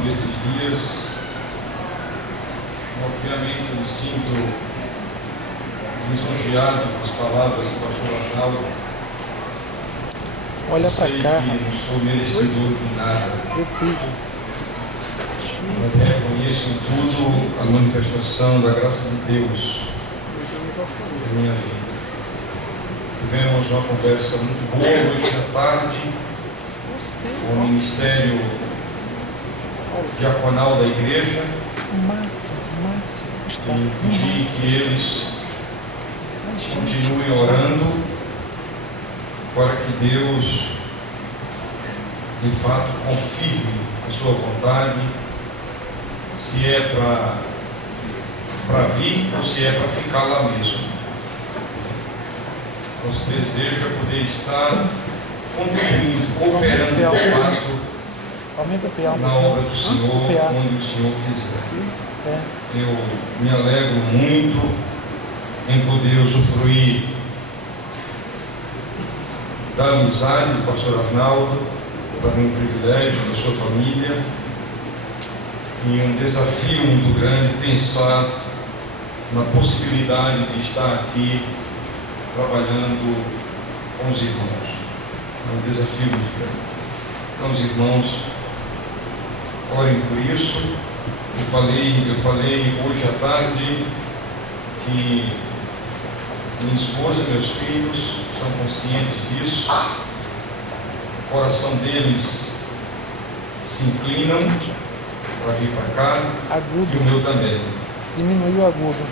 longo desses dias. Obviamente eu me sinto lisonjeado com as palavras do pastor Arnaldo. Olha para cá. Sei que não sou merecedor de nada, Eu pido. mas reconheço em tudo a manifestação da graça de Deus na minha vida. Tivemos uma conversa muito boa hoje à tarde com o Ministério Diaconal da Igreja. Márcio está E pedir que eles continuem orando para que Deus de fato confirme a sua vontade, se é para vir ou se é para ficar lá mesmo. Nosso desejo é poder estar contribuindo, cooperando de fato na obra do Senhor, onde o Senhor quiser. Eu me alegro muito em poder usufruir da amizade do pastor Arnaldo, para mim um privilégio, da sua família, e um desafio muito grande pensar na possibilidade de estar aqui trabalhando com os irmãos. É um desafio muito grande. Então, os irmãos, orem por isso. Eu falei hoje à tarde que minha esposa e meus filhos são conscientes disso. O coração deles se inclinam para vir para cá, agudo. E o meu também. Diminuiu o agudo.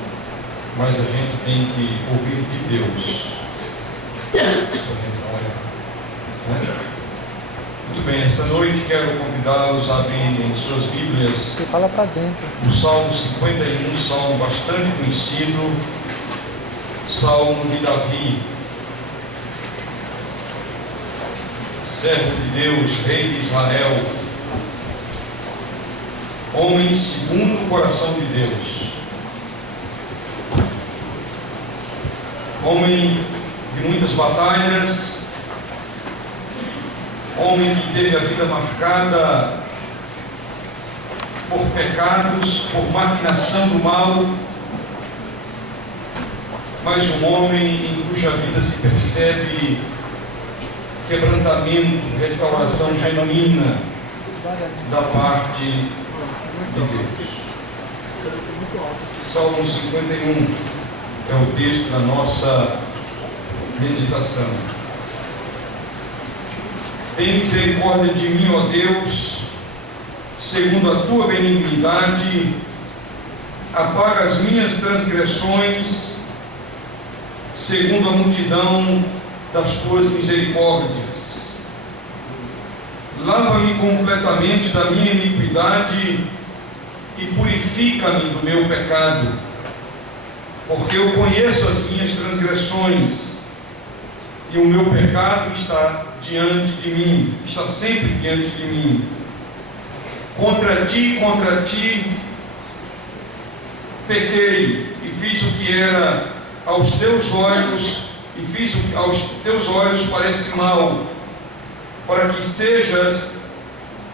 Mas a gente tem que ouvir de Deus. A gente não olha, né? Muito bem, essa noite quero convidá-los a abrirem suas Bíblias. E fala para dentro. O Salmo 51, salmo bastante conhecido, salmo de Davi, servo de Deus, rei de Israel, homem segundo o coração de Deus, homem de muitas batalhas, homem que teve a vida marcada por pecados, por maquinação do mal, mas um homem em cuja vida se percebe quebrantamento, restauração genuína da parte de Deus. Salmo 51 é o texto da nossa meditação. Tem misericórdia de mim, ó Deus, segundo a tua benignidade, apaga as minhas transgressões, segundo a multidão das tuas misericórdias. Lava-me completamente da minha iniquidade e purifica-me do meu pecado, porque eu conheço as minhas transgressões e o meu pecado está diante de mim, está sempre diante de mim. Contra ti, pequei e fiz o que era aos teus olhos, e fiz o que aos teus olhos parece mal, para que sejas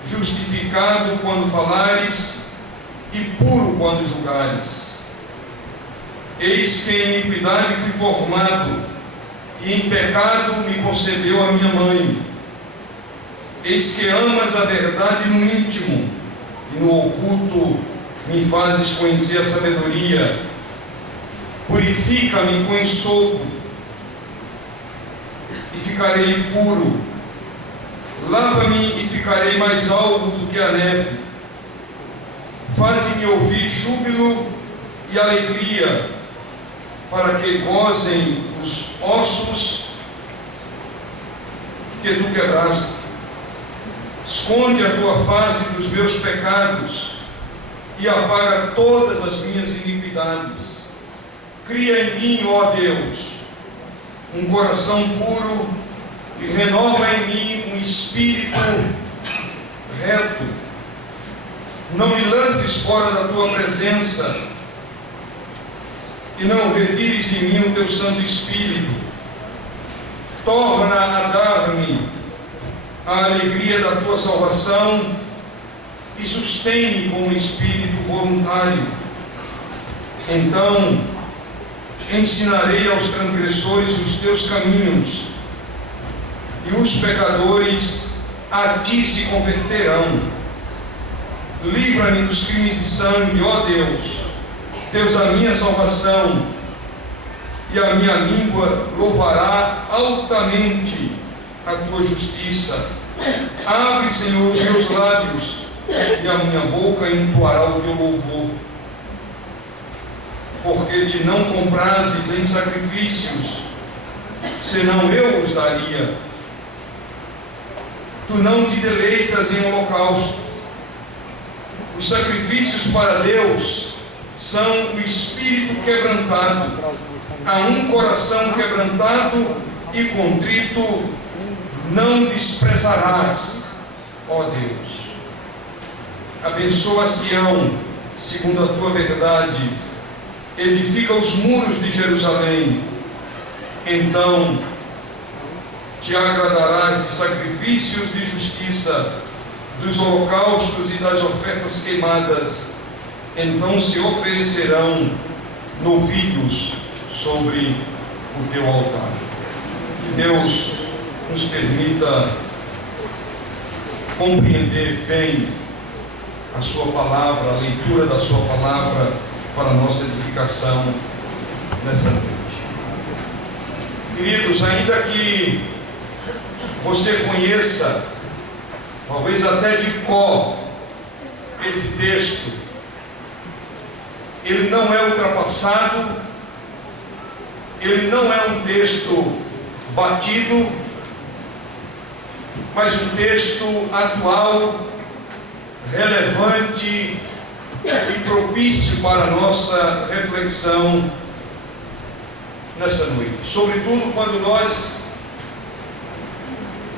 justificado quando falares e puro quando julgares. Eis que em iniquidade fui formado, e em pecado me concebeu a minha mãe. Eis que amas a verdade no íntimo, e no oculto me fazes conhecer a sabedoria. Purifica-me com ensopo, e ficarei puro. Lava-me e ficarei mais alvo do que a neve. Faze-me ouvir júbilo e alegria, para que gozem os ossos que tu quebraste. Esconde a tua face dos meus pecados e apaga todas as minhas iniquidades. Cria em mim, ó Deus, um coração puro e renova em mim um espírito reto. Não me lances fora da tua presença e não retires de mim o teu Santo Espírito. Torna a dar-me a alegria da tua salvação e sustém-me com um espírito voluntário. Então ensinarei aos transgressores os teus caminhos, e os pecadores a ti se converterão. Livra-me dos crimes de sangue, ó Deus, Deus da minha salvação, e a minha língua louvará altamente a tua justiça. Abre, Senhor, os meus lábios, e a minha boca entoará o teu louvor. Porque te não comprases em sacrifícios, senão eu os daria. Tu não te deleitas em holocausto. Os sacrifícios para Deus são o espírito quebrantado. A um coração quebrantado e contrito não desprezarás, ó Deus. Abençoa Sião segundo a tua verdade, edifica os muros de Jerusalém. Então te agradarás de sacrifícios de justiça, dos holocaustos e das ofertas queimadas. Então se oferecerão novilhos sobre o teu altar. Que Deus nos permita compreender bem a sua palavra, a leitura da sua palavra para a nossa edificação nessa noite. Queridos, ainda que você conheça, talvez até de cor, esse texto, ele não é ultrapassado, ele não é um texto batido, mas um texto atual, relevante e propício para a nossa reflexão nessa noite. Sobretudo quando nós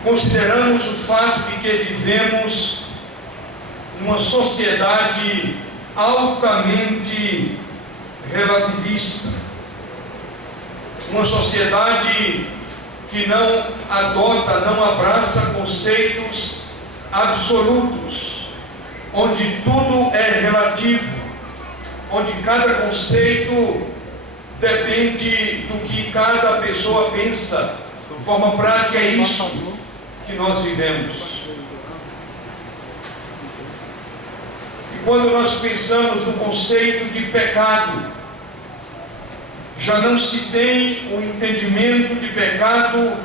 consideramos o fato de que vivemos numa sociedade altamente relativista, uma sociedade que não adota, não abraça conceitos absolutos, onde tudo é relativo, onde cada conceito depende do que cada pessoa pensa. De forma prática, é isso que nós vivemos. E quando nós pensamos no conceito de pecado, já não se tem o entendimento de pecado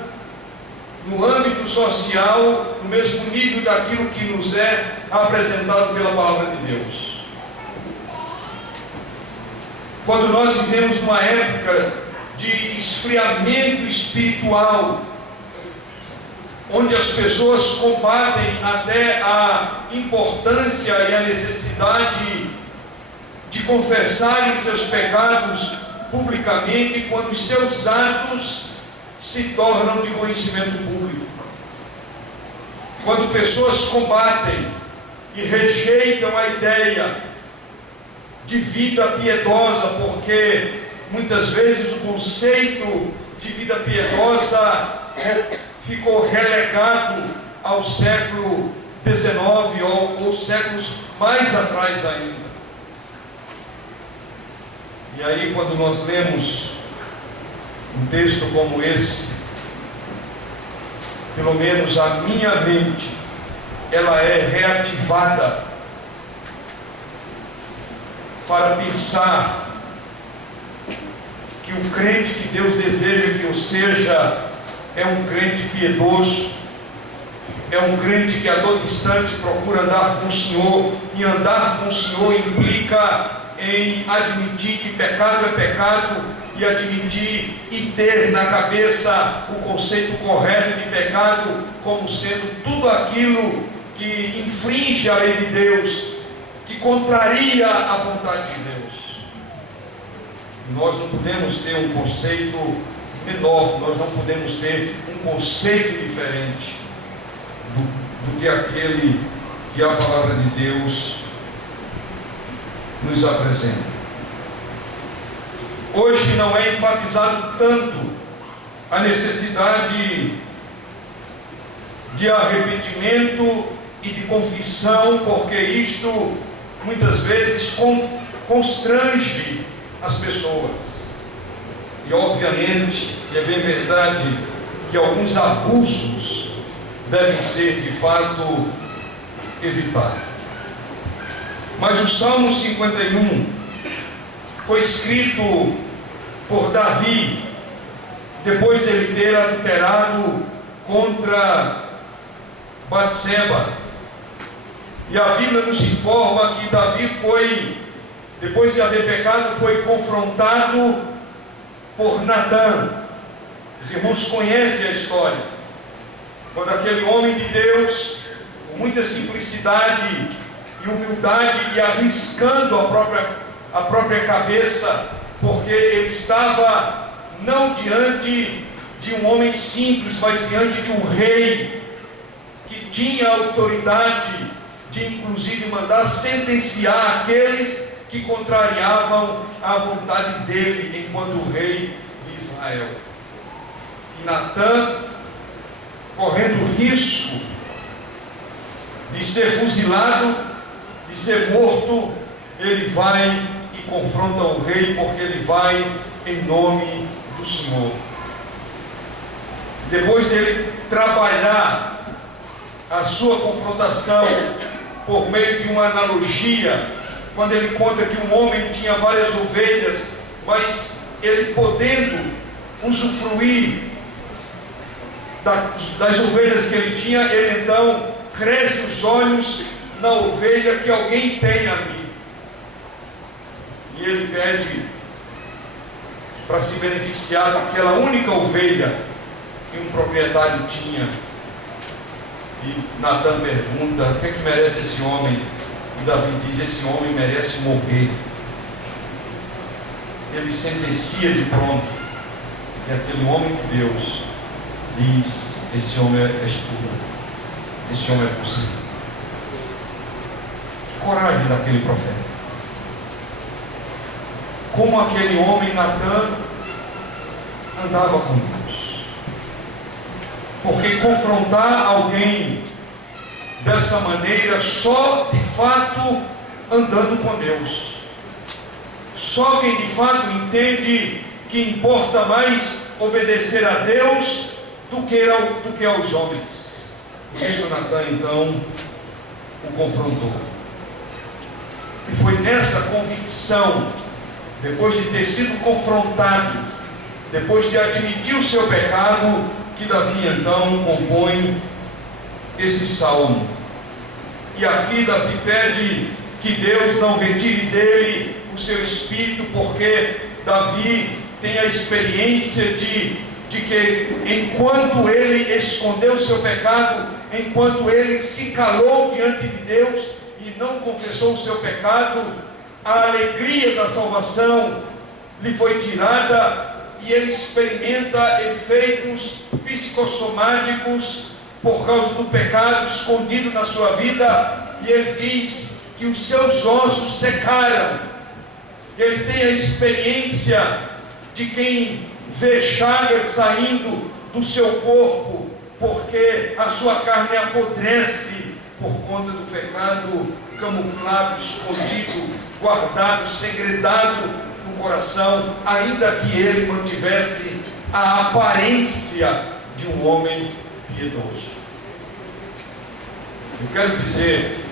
no âmbito social, no mesmo nível daquilo que nos é apresentado pela palavra de Deus. Quando nós vivemos uma época de esfriamento espiritual, onde as pessoas combatem até a importância e a necessidade de confessarem seus pecados publicamente, quando os seus atos se tornam de conhecimento público. Quando pessoas combatem e rejeitam a ideia de vida piedosa, porque muitas vezes o conceito de vida piedosa ficou relegado ao século XIX ou séculos mais atrás ainda. E aí, quando nós lemos um texto como esse, pelo menos a minha mente, ela é reativada para pensar que o crente que Deus deseja que eu seja é um crente piedoso, é um crente que a todo instante procura andar com o Senhor, e andar com o Senhor implica em admitir que pecado é pecado, e admitir e ter na cabeça o conceito correto de pecado como sendo tudo aquilo que infringe a lei de Deus, que contraria a vontade de Deus. Nós não podemos ter um conceito menor, nós não podemos ter um conceito diferente do que aquele que a palavra de Deus nos apresenta. Hoje não é enfatizado tanto a necessidade de arrependimento e de confissão, porque isto muitas vezes constrange as pessoas. E obviamente, é bem verdade que alguns abusos devem ser de fato evitados. Mas o Salmo 51 foi escrito por Davi, depois dele ter adulterado contra Batseba. E a Bíblia nos informa que Davi foi, depois de haver pecado, foi confrontado por Natã. Os irmãos conhecem a história. Quando aquele homem de Deus, com muita simplicidade e humildade, e arriscando a própria cabeça, porque ele estava não diante de um homem simples, mas diante de um rei que tinha autoridade de inclusive mandar sentenciar aqueles que contrariavam a vontade dele enquanto rei de Israel. E Natã, correndo risco de ser fuzilado, de ser morto, ele vai e confronta o rei, porque ele vai em nome do Senhor. Depois dele trabalhar a sua confrontação por meio de uma analogia, quando ele conta que um homem tinha várias ovelhas, mas ele podendo usufruir das ovelhas que ele tinha, ele então cresce os olhos na ovelha que alguém tem ali, e ele pede para se beneficiar daquela única ovelha que um proprietário tinha. E Natã pergunta: o que é que merece esse homem? E Davi diz: esse homem merece morrer. Ele sentencia de pronto, e aquele homem de Deus diz: esse homem és tu, esse homem é você. Que coragem daquele profeta! Como aquele homem Natã andava com Deus. Porque confrontar alguém dessa maneira, só de fato andando com Deus, só quem de fato entende que importa mais obedecer a Deus do que aos homens. Por isso Natã então o confrontou. E foi nessa convicção, depois de ter sido confrontado, depois de admitir o seu pecado, que Davi então compõe esse salmo. E aqui Davi pede que Deus não retire dele o seu espírito, porque Davi tem a experiência de que enquanto ele escondeu o seu pecado, enquanto ele se calou diante de Deus e não confessou o seu pecado, a alegria da salvação lhe foi tirada, e ele experimenta efeitos psicossomáticos por causa do pecado escondido na sua vida, e ele diz que os seus ossos secaram. Ele tem a experiência de quem vê chagas saindo do seu corpo, porque a sua carne apodrece por conta do pecado camuflado, escondido, guardado, segredado no coração, ainda que ele mantivesse a aparência de um homem piedoso. Eu quero dizer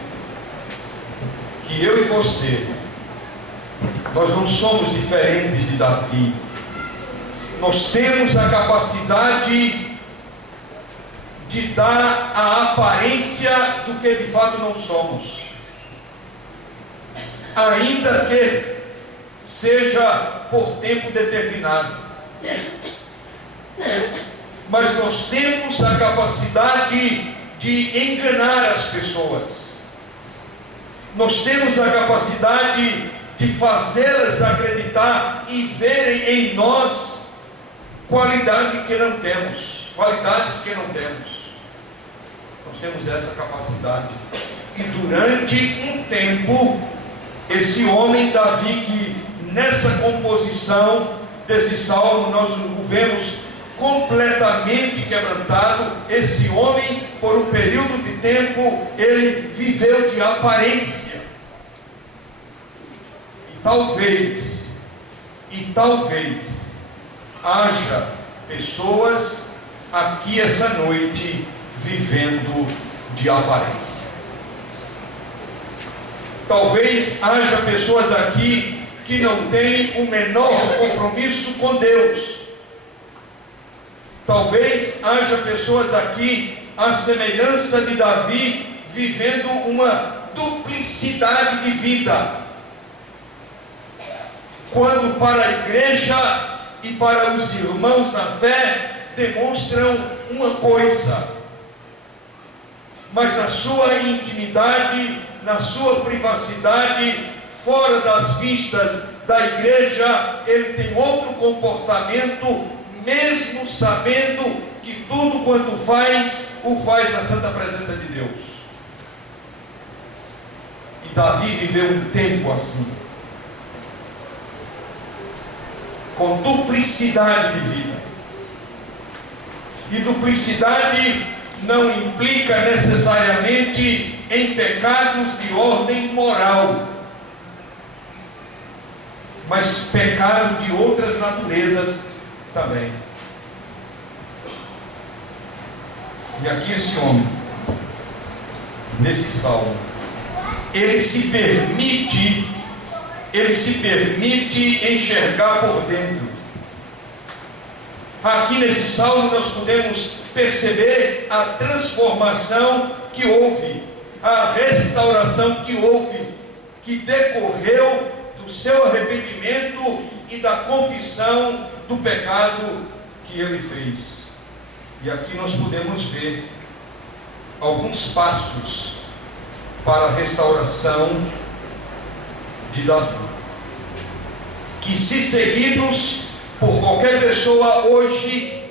que eu e você, nós não somos diferentes de Davi. Nós temos a capacidade de dar a aparência do que de fato não somos, ainda que seja por tempo determinado. Mas nós temos a capacidade de enganar as pessoas. Nós temos a capacidade de fazê-las acreditar e verem em nós qualidades que não temos. Nós temos essa capacidade. E durante um tempo, esse homem Davi, que nessa composição desse salmo nós o vemos completamente quebrantado, esse homem por um período de tempo, ele viveu de aparência. E talvez haja pessoas aqui essa noite vivendo de aparência. Talvez haja pessoas aqui que não têm o menor compromisso com Deus. Talvez haja pessoas aqui, à semelhança de Davi, vivendo uma duplicidade de vida. Quando para a igreja e para os irmãos na fé demonstram uma coisa, mas na sua intimidade, na sua privacidade, fora das vistas da igreja, ele tem outro comportamento, mesmo sabendo que tudo quanto faz, o faz na santa presença de Deus. E Davi viveu um tempo assim, com duplicidade de vida. E duplicidade não implica necessariamente em pecados de ordem moral, mas pecado de outras naturezas também. E aqui esse homem, nesse salmo, ele se permite enxergar por dentro. Aqui nesse salmo nós podemos perceber a transformação que houve, a restauração que houve, que decorreu do seu arrependimento e da confissão do pecado que ele fez. E aqui nós podemos ver alguns passos para a restauração de Davi, que se seguidos por qualquer pessoa hoje,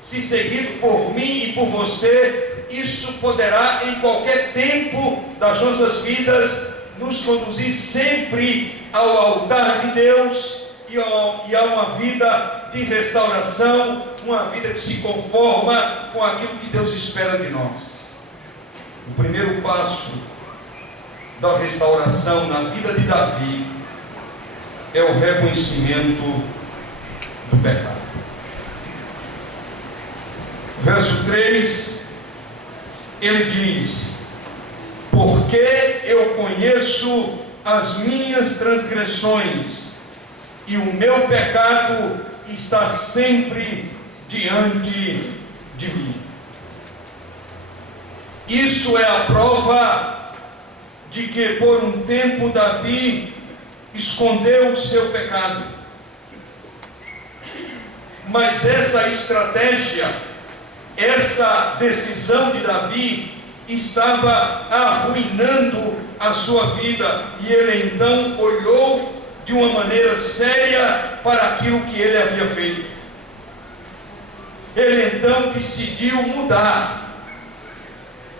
se seguido por mim e por você, isso poderá em qualquer tempo das nossas vidas nos conduzir sempre ao altar de Deus e a uma vida de restauração, uma vida que se conforma com aquilo que Deus espera de nós. O primeiro passo da restauração na vida de Davi é o reconhecimento do pecado. Verso 3, ele diz: porque eu conheço as minhas transgressões, e o meu pecado está sempre diante de mim. Isso é a prova de que por um tempo Davi escondeu o seu pecado. Mas essa estratégia, essa decisão de Davi estava arruinando a sua vida, e ele então olhou de uma maneira séria para aquilo que ele havia feito. Ele então decidiu mudar.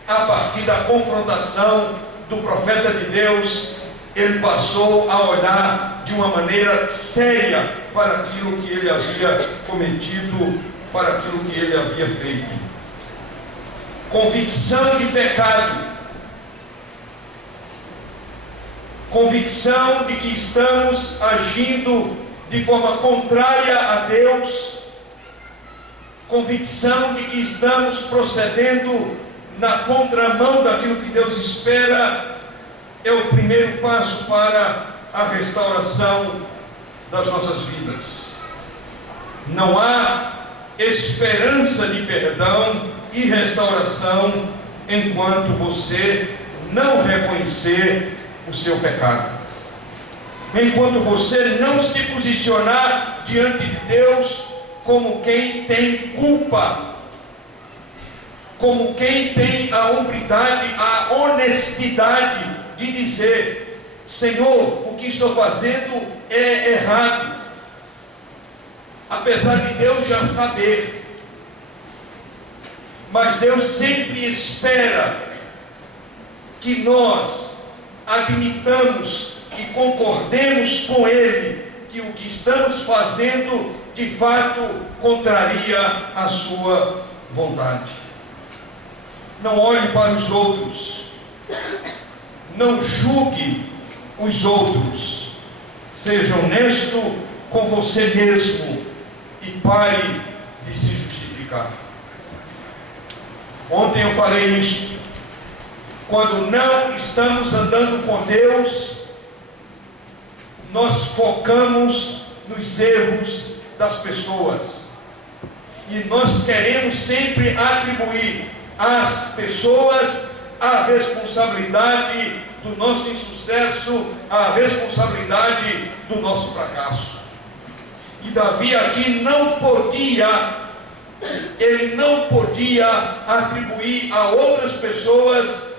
A partir da confrontação do profeta de Deus, ele passou a olhar de uma maneira séria para aquilo que ele havia cometido, para aquilo que ele havia feito. Convicção de pecado, convicção de que estamos agindo de forma contrária a Deus, convicção de que estamos procedendo na contramão daquilo que Deus espera, é o primeiro passo para a restauração das nossas vidas. Não há esperança de perdão e restauração enquanto você não reconhecer o seu pecado, enquanto você não se posicionar diante de Deus como quem tem culpa, como quem tem a hombridade, a honestidade de dizer: Senhor, o que estou fazendo é errado, apesar de Deus já saber. Mas Deus sempre espera que nós admitamos e concordemos com Ele que o que estamos fazendo de fato contraria a sua vontade. Não olhe para os outros. Não julgue os outros. Seja honesto com você mesmo e pare de se justificar. Ontem eu falei isso. Quando não estamos andando com Deus, nós focamos nos erros das pessoas. E nós queremos sempre atribuir às pessoas a responsabilidade do nosso insucesso, a responsabilidade do nosso fracasso. E Davi aqui ele não podia atribuir a outras pessoas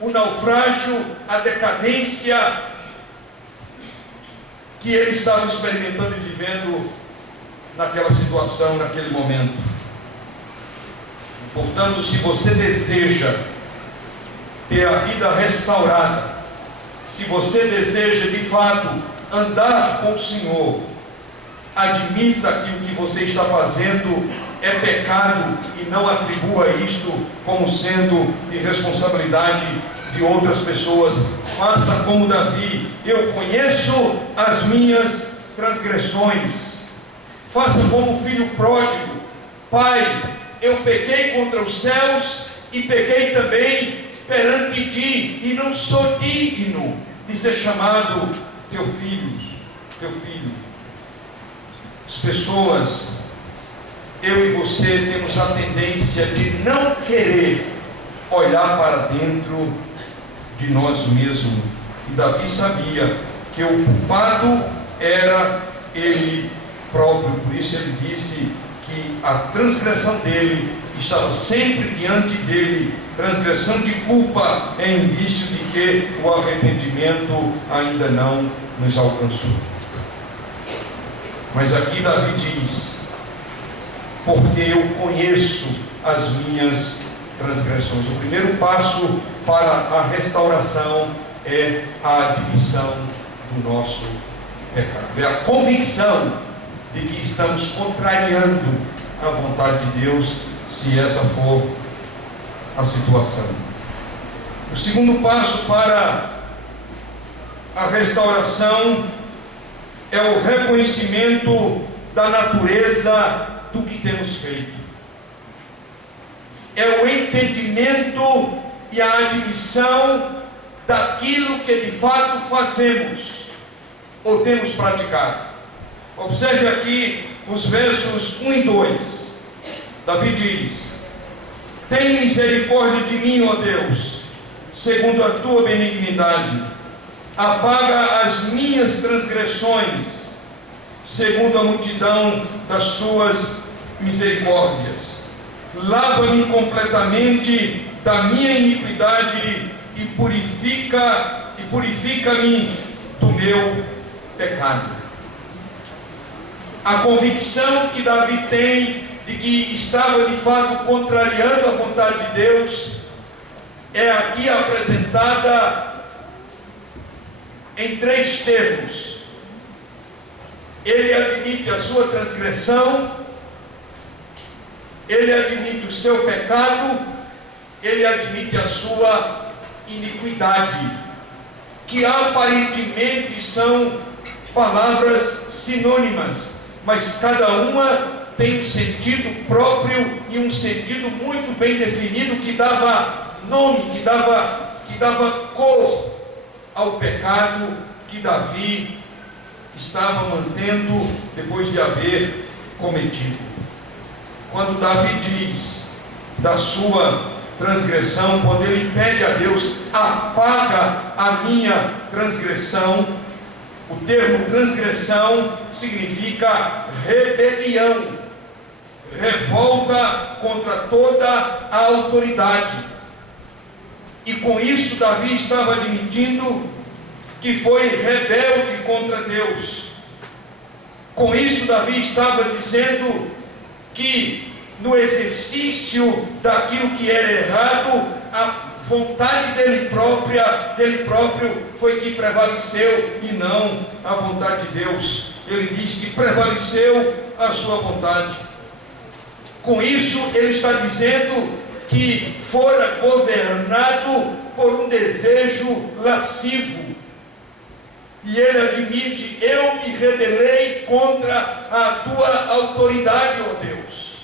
o naufrágio, a decadência que ele estava experimentando e vivendo naquela situação, naquele momento. Portanto, se você deseja ter a vida restaurada, se você deseja de fato andar com o Senhor, admita que o que você está fazendo é pecado e não atribua isto como sendo de responsabilidade de outras pessoas. Faça como Davi: eu conheço as minhas transgressões. Faça como o filho pródigo: Pai, eu pequei contra os céus e pequei também perante ti, e não sou digno de ser chamado teu filho. As pessoas, eu e você, temos a tendência de não querer olhar para dentro de nós mesmos. E Davi sabia que o culpado era ele próprio. Por isso ele disse que a transgressão dele estava sempre diante dele. Transgressão de culpa é indício de que o arrependimento ainda não nos alcançou. Mas aqui Davi diz: porque eu conheço as minhas transgressões. O primeiro passo para a restauração é a admissão do nosso pecado, é a convicção de que estamos contrariando a vontade de Deus, se essa for a situação. O segundo passo para a restauração é o reconhecimento da natureza do que temos feito. É o entendimento e a admissão daquilo que de fato fazemos ou temos praticado. Observe aqui os versos 1 e 2. Davi diz: tem misericórdia de mim, ó Deus, segundo a tua benignidade. Apaga as minhas transgressões, segundo a multidão das tuas misericórdias. Lava-me completamente da minha iniquidade e purifica-me do meu pecado. A convicção que Davi tem de que estava de fato contrariando a vontade de Deus é aqui apresentada em 3 termos. Ele admite a sua transgressão, ele admite o seu pecado, ele admite a sua iniquidade, que aparentemente são palavras sinônimas, mas cada uma tem um sentido próprio e um sentido muito bem definido, que dava nome, que dava cor ao pecado que Davi estava mantendo depois de haver cometido. Quando Davi diz da sua transgressão, quando ele pede a Deus: apaga a minha transgressão, o termo transgressão significa rebelião, revolta contra toda a autoridade. E com isso Davi estava admitindo que foi rebelde contra Deus. Com isso Davi estava dizendo que no exercício daquilo que era errado, a vontade dele próprio foi que prevaleceu e não a vontade de Deus. Ele diz que prevaleceu a sua vontade. Com isso ele está dizendo que fora governado por um desejo lascivo. E ele admite: eu me rebelei contra a tua autoridade, ó Deus.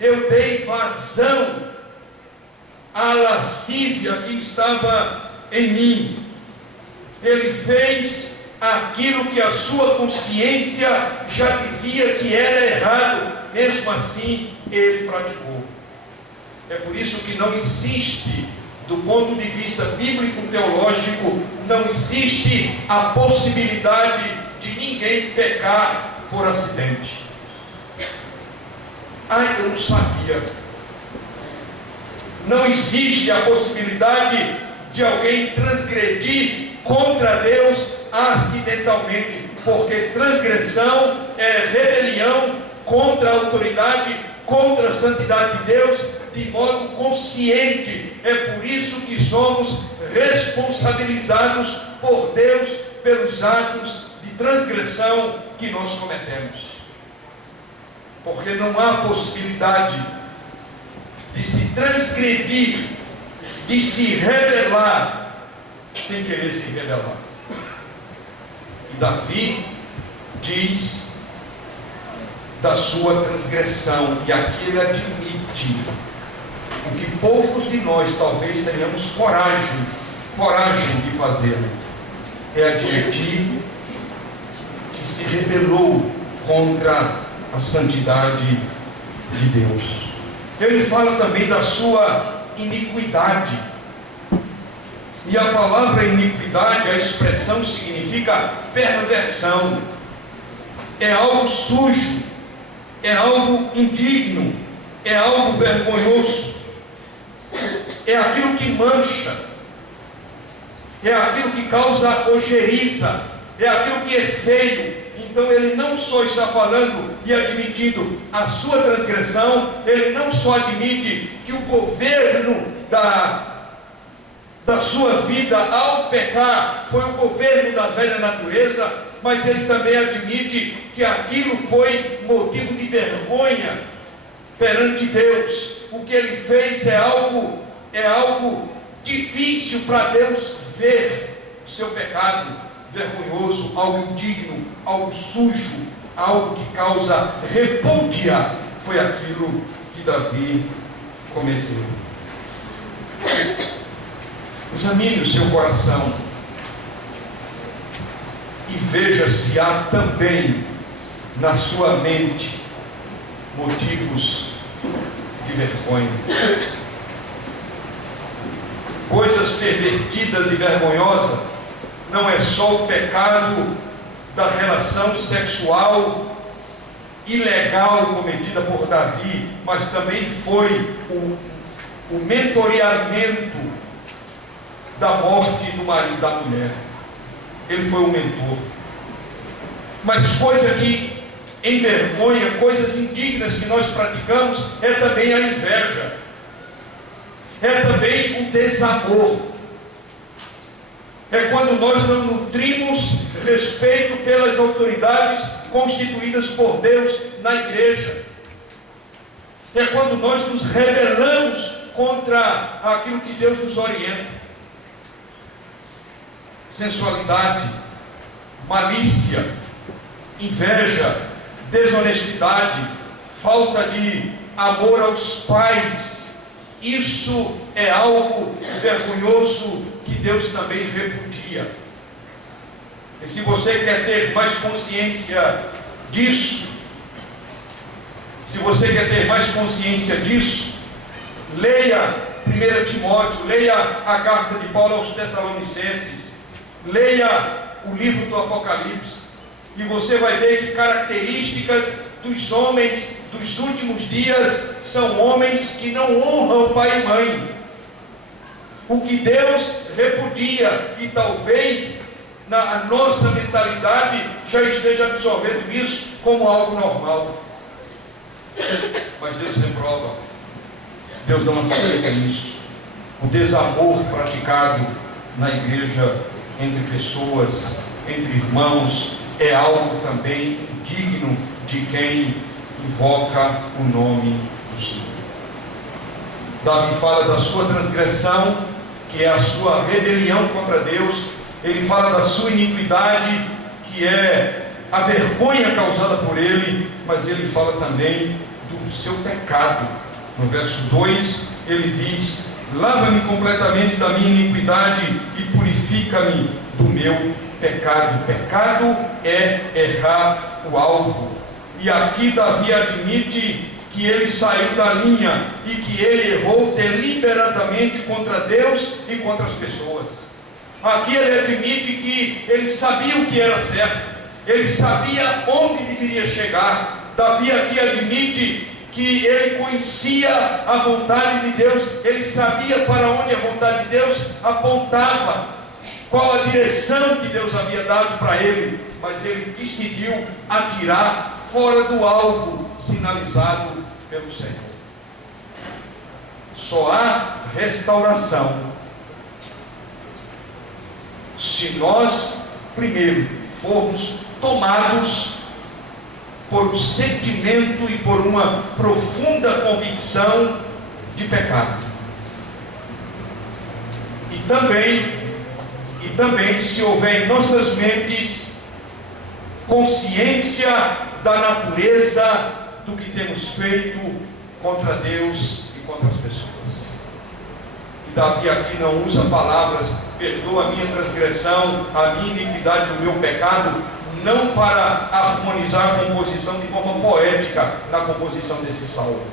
Eu dei vazão à lascívia que estava em mim. Ele fez aquilo que a sua consciência já dizia que era errado. Mesmo assim, ele praticou. É por isso que não existe, do ponto de vista bíblico-teológico, não existe a possibilidade de ninguém pecar por acidente. Ai, eu não sabia. Não existe a possibilidade de alguém transgredir contra Deus acidentalmente, porque transgressão é rebelião contra a autoridade, contra a santidade de Deus, de modo consciente. É por isso que somos responsabilizados por Deus pelos atos de transgressão que nós cometemos. Porque não há possibilidade de se transgredir, de se rebelar, sem querer se rebelar. E Davi diz da sua transgressão, e aqui ele admite o que poucos de nós talvez tenhamos coragem de fazer, é admitir que se rebelou contra a santidade de Deus. Ele fala também da sua iniquidade, e a palavra iniquidade, a expressão significa perversão. É algo sujo, é algo indigno, é algo vergonhoso, é aquilo que mancha, é aquilo que causa ojeriza, é aquilo que é feio. Então ele não só está falando e admitindo a sua transgressão, ele não só admite que o governo da sua vida ao pecar foi o governo da velha natureza, mas ele também admite que aquilo foi motivo de vergonha perante Deus. O que ele fez é algo difícil para Deus ver. O seu pecado vergonhoso, algo indigno, algo sujo, algo que causa repúdia, foi aquilo que Davi cometeu. Examine o seu coração e veja se há também na sua mente motivos de vergonha, coisas pervertidas e vergonhosas. Não é só o pecado da relação sexual ilegal cometida por Davi, mas também foi o mentoreamento da morte do marido da mulher. Ele foi o mentor. Mas coisa que envergonha, coisas indignas que nós praticamos, é também a inveja, é também o desamor. É quando nós não nutrimos respeito pelas autoridades constituídas por Deus na igreja. É quando nós nos rebelamos contra aquilo que Deus nos orienta. Sensualidade, malícia, inveja, desonestidade, falta de amor aos pais. Isso é algo vergonhoso que Deus também repudia. E se você quer ter mais consciência disso, leia 1 Timóteo, leia a carta de Paulo aos Tessalonicenses, leia o livro do Apocalipse, e você vai ver que características dos homens dos últimos dias são homens que não honram pai e mãe. O que Deus repudia, e talvez na nossa mentalidade já esteja absorvendo isso como algo normal. Mas Deus reprova, Deus não aceita isso. O desamor praticado na igreja, entre pessoas, entre irmãos, é algo também indigno de quem invoca o nome do Senhor. Davi fala da sua transgressão, que é a sua rebelião contra Deus. Ele fala da sua iniquidade, que é a vergonha causada por ele, mas ele fala também do seu pecado. No verso 2 ele diz: lava-me completamente da minha iniquidade e purifica-me do meu pecado. Pecado é errar o alvo. E aqui Davi admite que ele saiu da linha e que ele errou deliberadamente contra Deus e contra as pessoas. Aqui ele admite que ele sabia o que era certo, ele sabia onde deveria chegar. Davi aqui admite que ele conhecia a vontade de Deus, ele sabia para onde a vontade de Deus apontava, qual a direção que Deus havia dado para ele, mas ele decidiu atirar fora do alvo sinalizado pelo Senhor. Só há restauração se nós primeiro formos tomados por um sentimento e por uma profunda convicção de pecado. E também se houver em nossas mentes consciência da natureza do que temos feito contra Deus e contra as pessoas. E Davi aqui não usa palavras: perdoa a minha transgressão, a minha iniquidade, o meu pecado, não para harmonizar a composição de forma poética na composição desse salmo.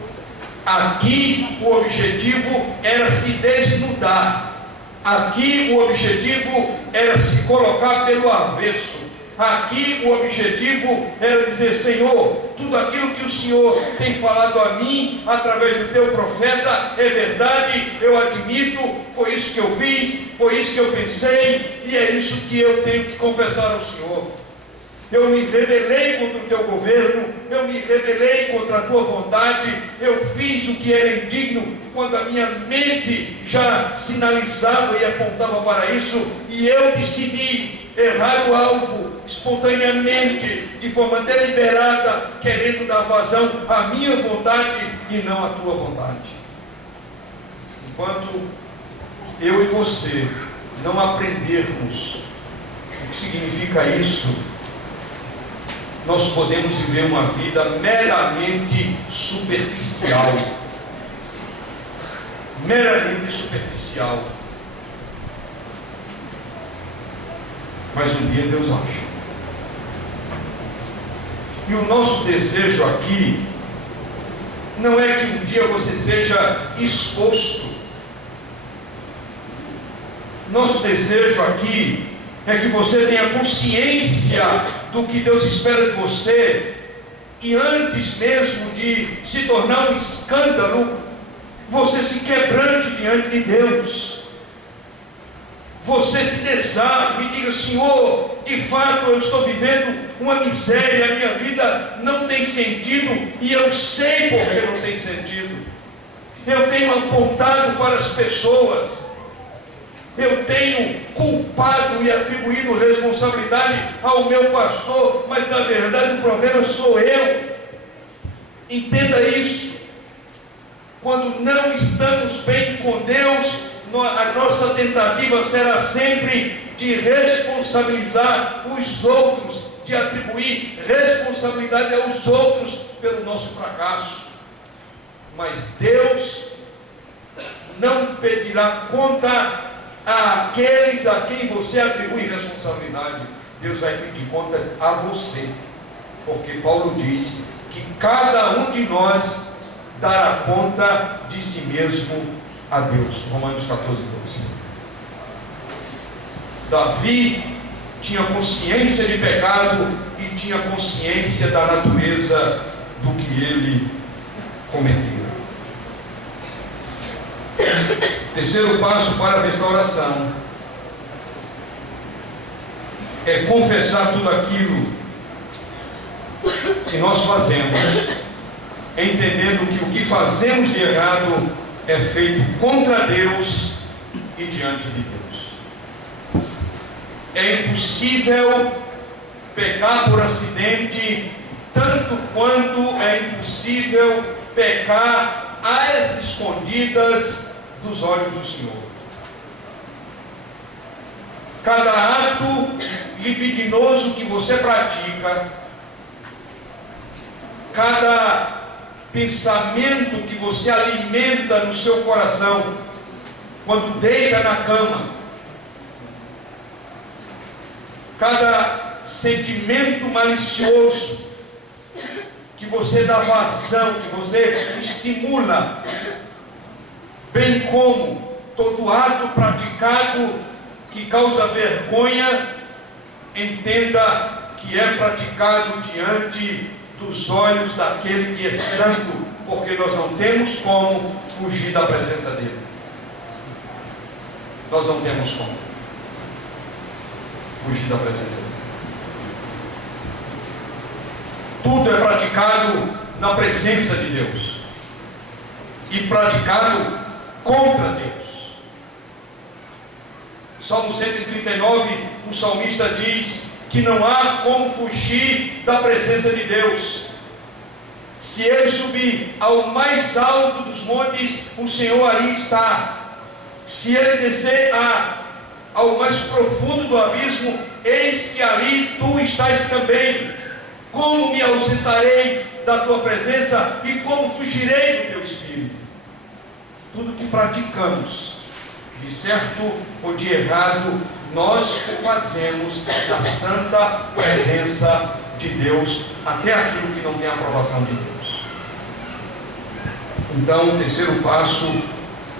Aqui o objetivo era se desnudar. Aqui o objetivo era se colocar pelo avesso. Aqui o objetivo era dizer: Senhor, tudo aquilo que o Senhor tem falado a mim através do teu profeta é verdade, eu admito, foi isso que eu fiz, foi isso que eu pensei, e é isso que eu tenho que confessar ao Senhor. Eu me rebelei contra o teu governo, eu me rebelei contra a tua vontade, eu fiz o que era indigno, quando a minha mente já sinalizava e apontava para isso, e eu decidi errar o alvo espontaneamente, de forma deliberada, querendo dar vazão à minha vontade e não à tua vontade. Enquanto eu e você não aprendermos o que significa isso, nós podemos viver uma vida meramente superficial. Meramente superficial. Mas um dia Deus acha. E o nosso desejo aqui não é que um dia você seja exposto. Nosso desejo aqui é que você tenha consciência do que Deus espera de você, e antes mesmo de se tornar um escândalo, você se quebrante diante de Deus. Você se desarme e diga: Senhor, de fato eu estou vivendo uma miséria, a minha vida não tem sentido, e eu sei porque não tem sentido. Eu tenho apontado para as pessoas, eu tenho culpado e atribuído responsabilidade ao meu pastor, mas na verdade o problema sou eu. Entenda isso. Quando não estamos bem com Deus, a nossa tentativa será sempre de responsabilizar os outros, de atribuir responsabilidade aos outros pelo nosso fracasso. Mas Deus não pedirá conta àqueles a quem você atribui responsabilidade. Deus vai pedir conta a você, porque Paulo diz que cada um de nós dará conta de si mesmo a Deus. Romanos 14, 12. Davi tinha consciência de pecado e tinha consciência da natureza do que ele cometeu. Terceiro passo para a restauração é confessar tudo aquilo que nós fazemos, entendendo que o que fazemos de errado é feito contra Deus e diante de Deus. É impossível pecar por acidente, tanto quanto é impossível pecar às escondidas dos olhos do Senhor. Cada ato libidinoso que você pratica, cada pensamento que você alimenta no seu coração, quando deita na cama, cada sentimento malicioso que você dá vazão, que você estimula, bem como todo ato praticado que causa vergonha, entenda que é praticado diante dos olhos daquele que é santo, porque nós não temos como fugir da presença dele. Nós não temos como fugir da presença dele. Tudo é praticado na presença de Deus e praticado contra Deus. Salmo 139, o salmista diz que não há como fugir da presença de Deus. Se ele subir ao mais alto dos montes, o Senhor ali está. Se ele descer ao mais profundo do abismo, eis que ali tu estás também. Como me ausentarei da tua presença e como fugirei do teu espírito? Tudo que praticamos, de certo ou de errado, nós o fazemos na santa presença de Deus, até aquilo que não tem aprovação de Deus. Então, o terceiro passo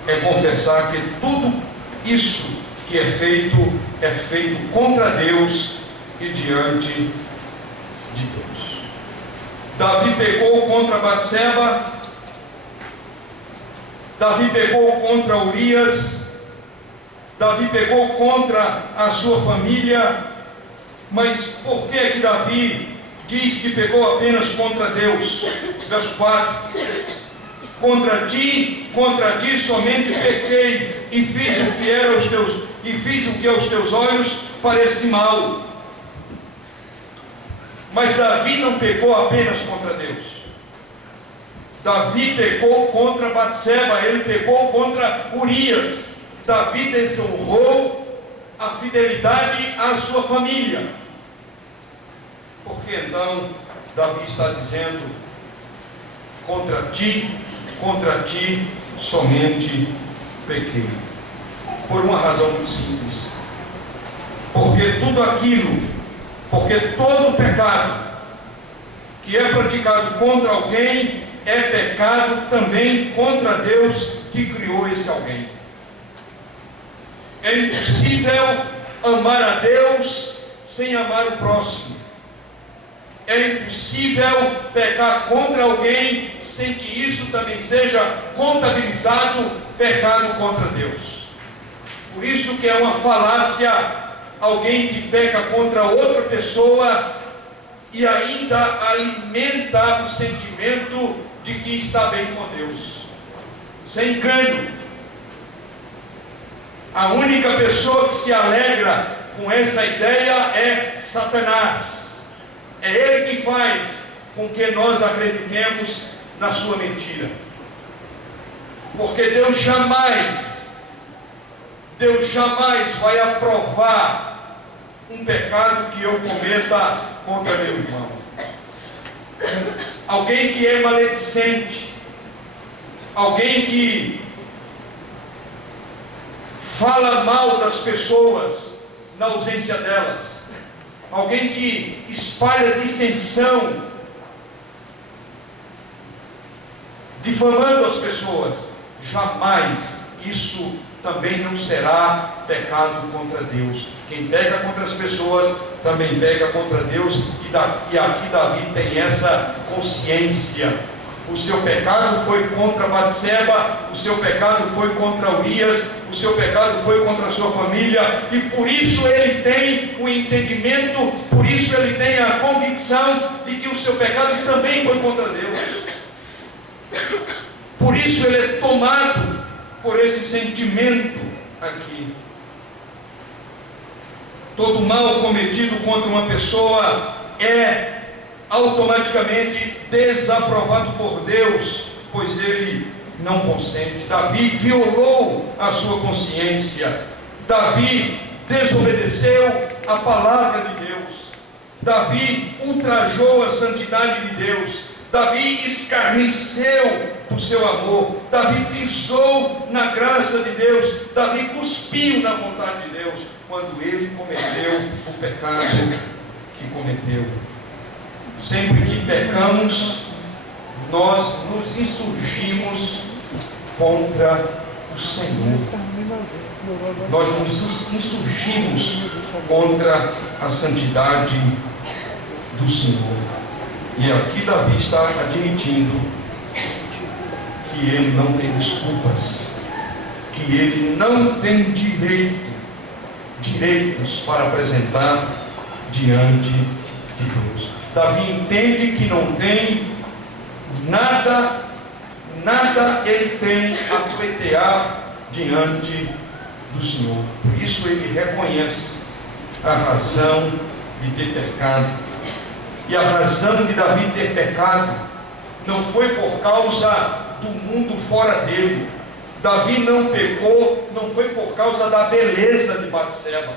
é confessar que tudo isso que é feito contra Deus e diante de Deus. Davi pecou contra Batseba, Davi pecou contra Urias, Davi pecou contra a sua família, mas por que Davi diz que pecou apenas contra Deus? Verso 4: contra ti somente pequei e fiz o que aos teus olhos parece mal. Mas Davi não pecou apenas contra Deus. Davi pecou contra Batseba, ele pecou contra Urias. Davi desonrou a fidelidade à sua família. Porque então Davi está dizendo: contra ti somente pequei. Por uma razão muito simples. Porque todo pecado que é praticado contra alguém é pecado também contra Deus que criou esse alguém. É impossível amar a Deus sem amar o próximo. É impossível pecar contra alguém sem que isso também seja contabilizado pecado contra Deus. Por isso que é uma falácia alguém que peca contra outra pessoa e ainda alimenta o sentimento de que está bem com Deus. Sem engano. A única pessoa que se alegra com essa ideia é Satanás. É ele que faz com que nós acreditemos na sua mentira. Porque Deus jamais vai aprovar um pecado que eu cometa contra meu irmão. Alguém que é maledicente, alguém que fala mal das pessoas na ausência delas, alguém que espalha dissensão, difamando as pessoas, jamais isso também não será pecado contra Deus. Quem peca contra as pessoas também peca contra Deus, e aqui Davi tem essa consciência. O seu pecado foi contra Batseba, o seu pecado foi contra Urias, o seu pecado foi contra a sua família, e por isso ele tem o entendimento, por isso ele tem a convicção de que o seu pecado também foi contra Deus. Por isso ele é tomado por esse sentimento aqui. Todo mal cometido contra uma pessoa é automaticamente desaprovado por Deus, pois ele não consente. Davi violou a sua consciência. Davi desobedeceu a palavra de Deus. Davi ultrajou a santidade de Deus. Davi escarneceu do seu amor. Davi pisou na graça de Deus. Davi cuspiu na vontade de Deus quando ele cometeu o pecado que cometeu. Sempre que pecamos, nós nos insurgimos contra o Senhor. Nós nos insurgimos contra a santidade do Senhor. E aqui Davi está admitindo que ele não tem desculpas, que ele não tem direitos para apresentar diante de Deus. Davi entende que não tem nada ele tem a pleitear diante do Senhor. Por isso ele reconhece a razão de ter pecado. E a razão de Davi ter pecado não foi por causa do mundo fora dele. Davi não pecou, não foi por causa da beleza de Batseba.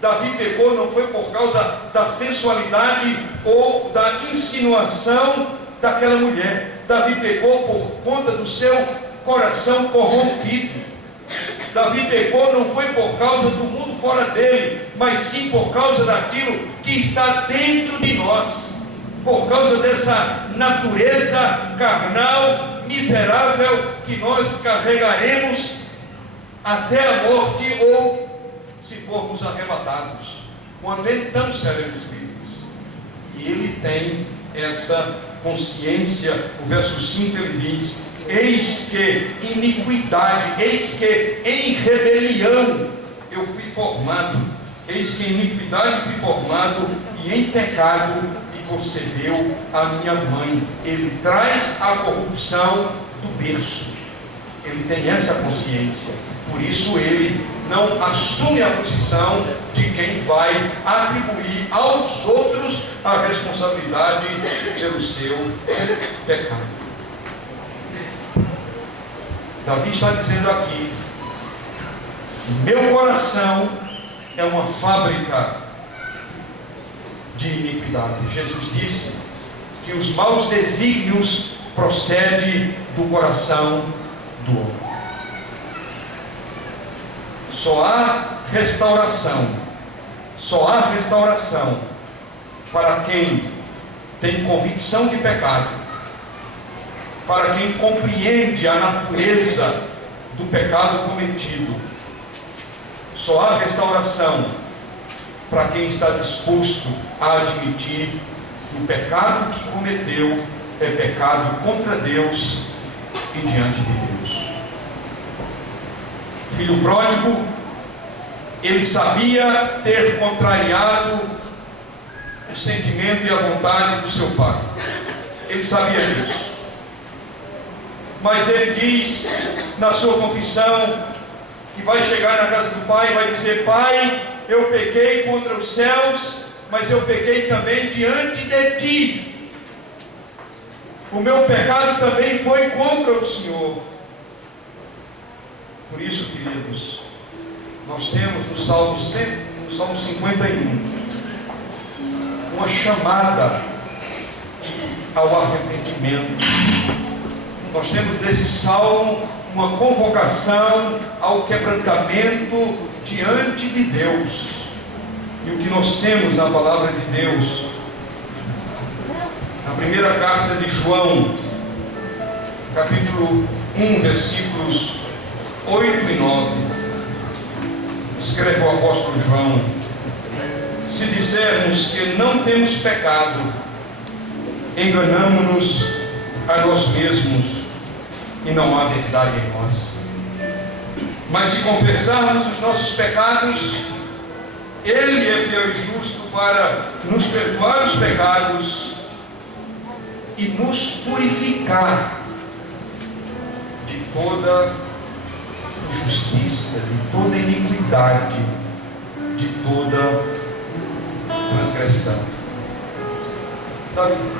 Davi pecou não foi por causa da sensualidade ou da insinuação daquela mulher. Davi pecou por conta do seu coração corrompido. Davi pecou não foi por causa do mundo fora dele, mas sim por causa daquilo que está dentro de nós, por causa dessa natureza carnal, miserável, que nós carregaremos até a morte, ou se formos arrebatados, quando então seremos livres. E ele tem essa consciência. O verso 5 ele diz: eis que iniquidade, eis que em rebelião eu fui formado, eis que em iniquidade fui formado, e em pecado me concebeu a minha mãe. Ele traz a corrupção do berço, ele tem essa consciência. Por isso ele não assume a posição de quem vai atribuir aos outros a responsabilidade pelo seu pecado. Davi está dizendo aqui: meu coração é uma fábrica de iniquidade. Jesus disse que os maus desígnios procedem do coração do homem. Só há restauração para quem tem convicção de pecado, para quem compreende a natureza do pecado cometido. Só há restauração para quem está disposto a admitir que o pecado que cometeu é pecado contra Deus e diante de Deus. O filho pródigo, ele sabia ter contrariado o sentimento e a vontade do seu pai. Ele sabia disso. Mas ele diz na sua confissão que vai chegar na casa do pai e vai dizer: pai, eu pequei contra os céus, mas eu pequei também diante de ti. O meu pecado também foi contra o Senhor. Por isso, queridos, nós temos no Salmo 51 uma chamada ao arrependimento. Nós temos nesse salmo uma convocação ao quebrantamento diante de Deus. E o que nós temos na palavra de Deus, na primeira carta de João, capítulo 1, versículos 8 e 9, escreve o apóstolo João: se dissermos que não temos pecado, enganamo-nos a nós mesmos e não há verdade em nós. Mas se confessarmos os nossos pecados, Ele é fiel e justo para nos perdoar os pecados e nos purificar de toda injustiça, de toda iniquidade, de toda transgressão.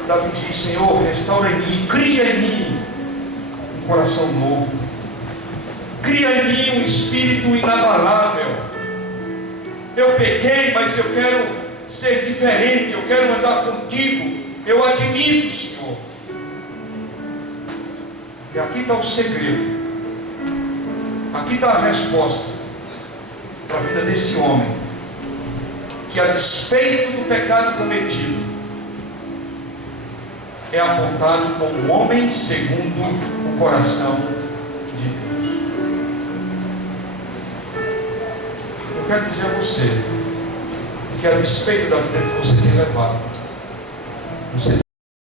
Davi diz: Senhor, restaura em mim, cria em mim um coração novo. Cria em mim um espírito inabalável. Eu pequei, mas eu quero ser diferente, eu quero andar contigo, eu admiro o Senhor. E aqui está o segredo, aqui está a resposta para a vida desse homem, que a despeito do pecado cometido, é apontado como um homem segundo o coração de Deus. Eu quero dizer a você que a despeito da vida que você tem levado, você